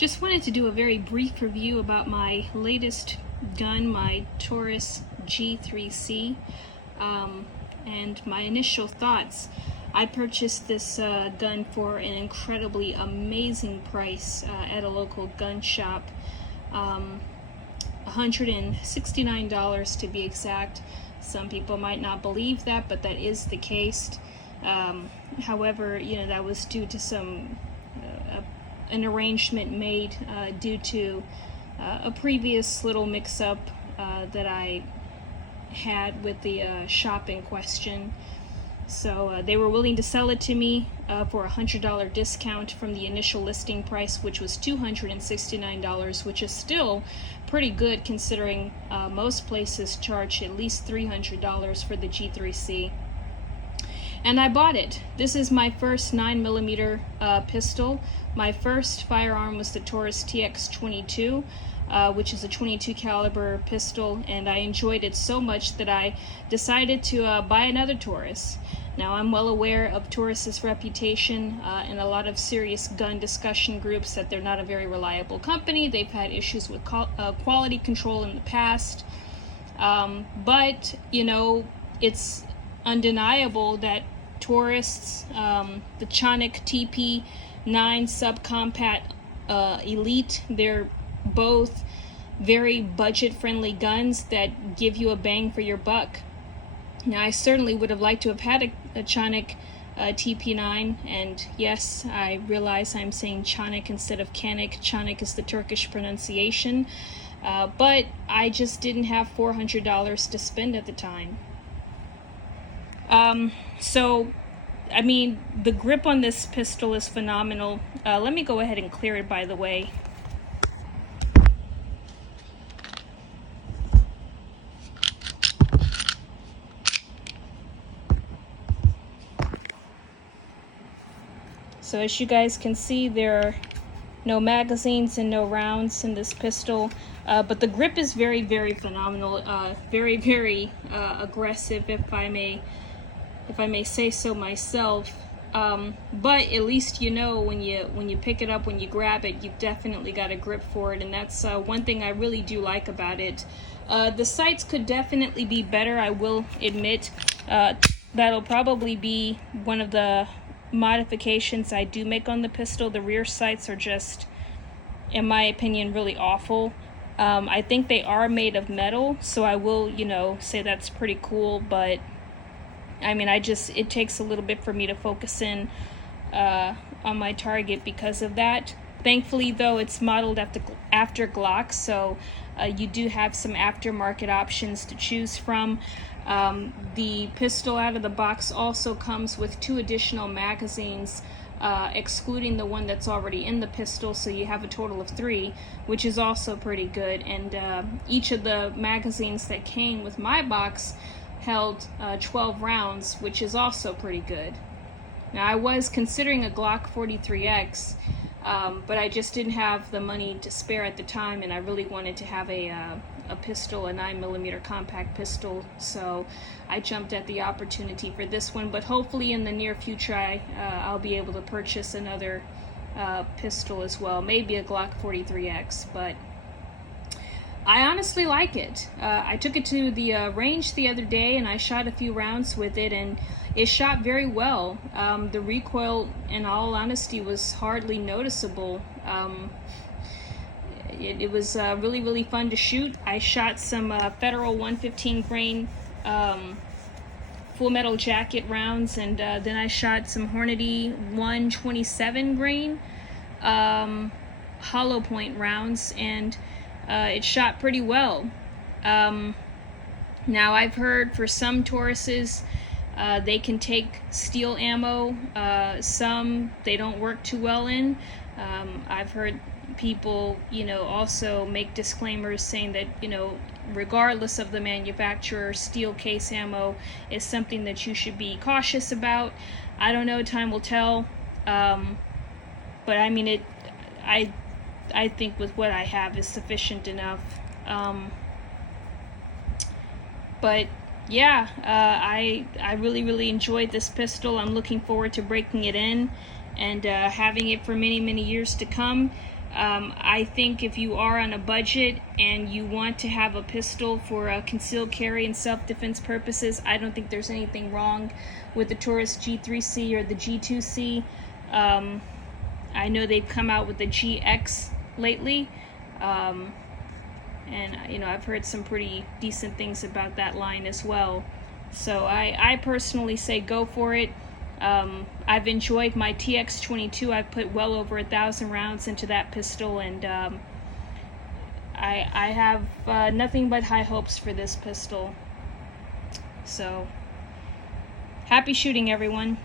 Just wanted to do a very brief review about my latest gun, my Taurus G3C, and my initial thoughts. I purchased this gun for an incredibly amazing price at a local gun shop, $169 to be exact. Some people might not believe that, but that is the case. However, that was due to an arrangement made due to a previous little mix-up that I had with the shop in question. So they were willing to sell it to me for a $100 discount from the initial listing price, which was $269, which is still pretty good considering most places charge at least $300 for the G3C. And I bought it. This is my first 9mm pistol. My first firearm was the Taurus TX22, which is a 22 caliber pistol, and I enjoyed it so much that I decided to buy another Taurus. Now, I'm well aware of Taurus's reputation in a lot of serious gun discussion groups that they're not a very reliable company. They've had issues with quality control in the past, but it's undeniable that Taurus, the Chonic TP9 subcompact Elite, they're both very budget-friendly guns that give you a bang for your buck. Now, I certainly would have liked to have had a Chonic TP9, and yes, I realize I'm saying Chonic instead of Canik. Chonic is the Turkish pronunciation, but I just didn't have $400 to spend at the time. So, I mean, the grip on this pistol is phenomenal. Let me go ahead and clear it, by the way. So as you guys can see, there are no magazines and no rounds in this pistol, but the grip is very, very phenomenal, very, very aggressive, if I may say so myself. But at least when you pick it up, when you grab it, you've definitely got a grip for it, and that's one thing I really do like about it. The sights could definitely be better, I will admit. That'll probably be one of the modifications I do make on the pistol. The rear sights are just, in my opinion, really awful. I think they are made of metal, so I will say that's pretty cool, but I mean, it takes a little bit for me to focus in on my target because of that. Thankfully, though, it's modeled after Glock, so you do have some aftermarket options to choose from. The pistol out of the box also comes with 2 additional magazines, excluding the one that's already in the pistol, so you have a total of 3, which is also pretty good. And each of the magazines that came with my box held 12 rounds, which is also pretty good. Now, I was considering a Glock 43X, but I just didn't have the money to spare at the time, and I really wanted to have a pistol, a 9mm compact pistol, so I jumped at the opportunity for this one. But hopefully in the near future I'll be able to purchase another pistol as well, maybe a Glock 43X, but I honestly like it. I took it to the range the other day and I shot a few rounds with it, and it shot very well. The recoil, in all honesty, was hardly noticeable. It was really, really fun to shoot. I shot some Federal 115 grain Full Metal Jacket rounds, and then I shot some Hornady 127 grain hollow point rounds, and it shot pretty well. Now, I've heard for some Tauruses, they can take steel ammo. Some they don't work too well in. I've heard people, also make disclaimers saying that, regardless of the manufacturer, steel case ammo is something that you should be cautious about. I don't know, time will tell. But I mean, I think with what I have is sufficient enough. But yeah, I really, really enjoyed this pistol. I'm looking forward to breaking it in and having it for many, many years to come. I think if you are on a budget and you want to have a pistol for concealed carry and self-defense purposes, I don't think there's anything wrong with the Taurus G3C or the G2C. I know they've come out with the GX lately, and I've heard some pretty decent things about that line as well. So I personally say go for it. I've enjoyed my TX22. I've put well over 1,000 rounds into that pistol, and I have nothing but high hopes for this pistol. So happy shooting, everyone.